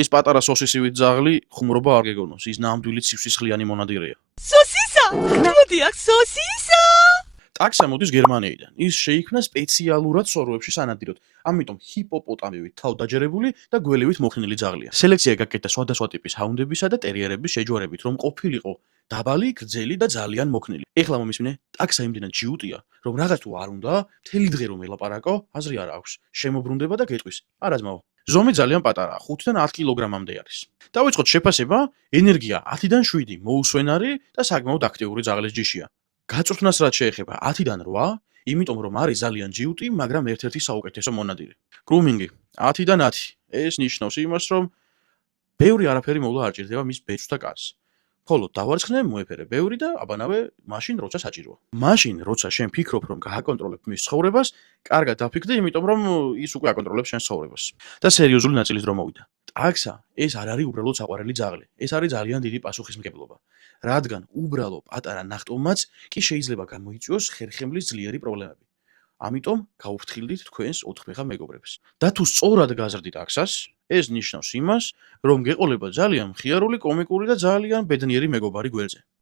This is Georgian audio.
ის პატარა სოსისივით ძაღლი ხუმრობა არ გეგონოს, ის ნამდვილი ცივსისხლიანი მონადირეა. სოსისა! გმოდიახ სოსისა! ტაქსა მოდის გერმანიიდან. ის შეიქმნა სპეციალურად სოროებში სანადიროდ. ამიტომ ჰიპოპოტამივით თავდაჯერებული და გველივით მოქნილი ძაღლია. სელექცია გაკეთდა სხვადასხვა ტიპის ჰაუნდებისა და ტერიერების შეჯვარებით, რომ ყოფილიყო დაბალი, გრძელი და ძალიან მოქნილი. ეხლა მომისმინე, ტაქსა იმდენად ჯიუტია, რომ რაღაც თუ არ უნდა, მთელი დღე რომ ელაპარაკო, აზრი არ აქვს. შემოbrunდება და გეტყვის. არა ძმაო. ზომი ძალიან პატარაა, 5-დან 10 კილოგრამამდე არის. დავიწყოთ შეფასება, ენერგია 10-დან 7, მოუსვენარი და საკმაოდ აქტიური ძაღლის ჯიშია. გაწვრთნას რაც შეეხება 10-დან 8, იმიტომ რომ არის ძალიან ჯიუტი, მაგრამ ერთ-ერთი საუკეთესო მონადირე. გრუმინგი 10-დან 10. ეს ნიშნავს იმას, რომ ბევრი არაფერი მოვლა არ ჭირდება მის ბეჭდს და კაცს. ხოლო დავარცხნე, მოეფერე ბევრი და აბანავე მაშინ როცა საჭიროა. მაშინ როცა შენ ფიქრობ რომ გააკონტროლებ მის ცხოვრებას, კარგად დაფიქრდი, იმიტომ რომ ის უკვე აკონტროლებს შენს ცხოვრებას. და სერიოზული ნაწილის დრო მოვიდა. ტაქსა ეს არ არის უბრალოდ საყვარელი ძაღლი. ეს არის ძალიან დიდი პასუხისმგებლობა. რადგან უბრალო პატარა ნახტომაც კი შეიძლება გამოიწვიოს ხერხემლის ძლიერი პრობლემები. ამიტომ გაუფრთხილდით თქვენს 4 მეგობრებს. და თუ სწორად გაზრდით ტაქსას, ეს ნიშნავს იმას, რომ გეყოლება ძალიან მხიარული, კომიკური და ძალიან ბედნიერი მეგობარი გველზე.